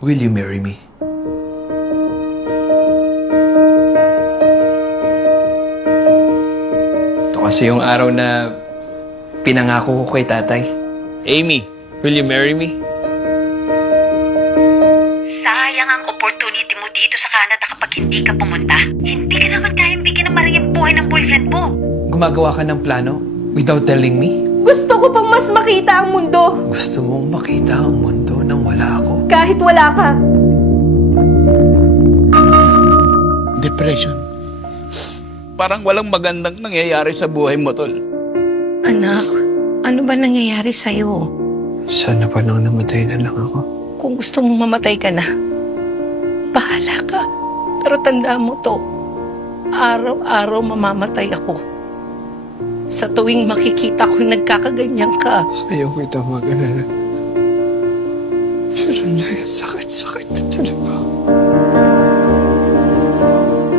Will you marry me? Ito kasi yung araw na pinangako ko kay tatay. Amy, will you marry me? Sayang ang opportunity mo dito sa Canada kapag hindi ka pumunta. Hindi ka naman kayang bigyan ng marangyang buhay ng boyfriend mo. Gumagawa ka ng plano without telling me? Gusto ko pang mas makita ang mundo. Gusto mong makita ang mundo nang wala ako? Kahit wala ka. Depression. Parang walang magandang nangyayari sa buhay mo, Tol. Anak, ano ba nangyayari sa'yo? Sana pa nang namatay na lang ako. Kung gusto mong mamatay ka na, bahala ka. Pero tandaan mo to, araw-araw mamamatay ako. Sa tuwing makikita ko nagkakaganyan ka, Ayaw kitang mag-alala. Pero na, sakit-sakit na talaga.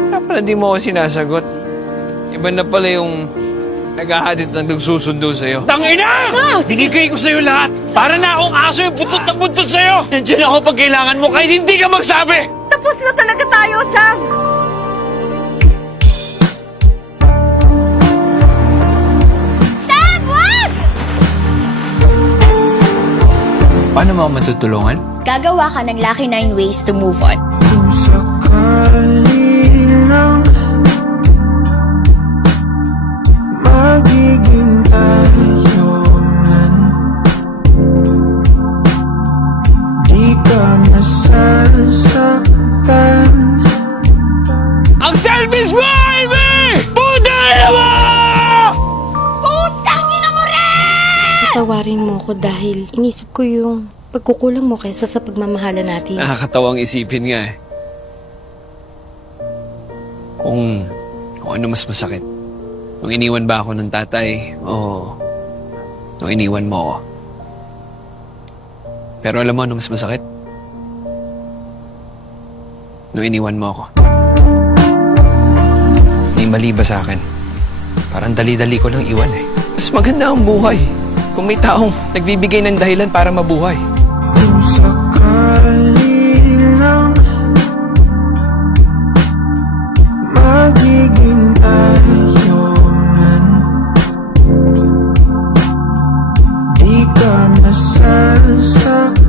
Kaya pala di mo ako sinasagot. Iba na pala yung naghahadit ng nagsusundo sa'yo. Tangina! Binigay ko sa'yo lahat. Para na akong aso yung buntot na buntot sa'yo. Nandiyan ako pag kailangan mo kahit hindi ka magsabi. Tapos na talaga tayo, Sam. Sam, wag! Paano mo ako matutulungan? Gagawa ka ng Lucky 9 ways to move on. Kung sakali lang magiging tayo man, di ka masasaktan. Ang selfish mo, Amy! Puta na mo! Patawarin mo ko dahil inisip ko yung pagkukulang mo kaysa sa pagmamahala natin. Nakakatawang isipin nga eh. Kung ano mas masakit. Nung iniwan ba ako ng tatay o nung iniwan mo ako. Pero alam mo ano mas masakit? Nung iniwan mo ako. May mali ba sa akin? Parang dali-dali ko lang iwan eh. Mas maganda ang buhay kung may taong nagbibigay ng dahilan para mabuhay. Kung sakali lang magiging tayo man, di ka masasaktan.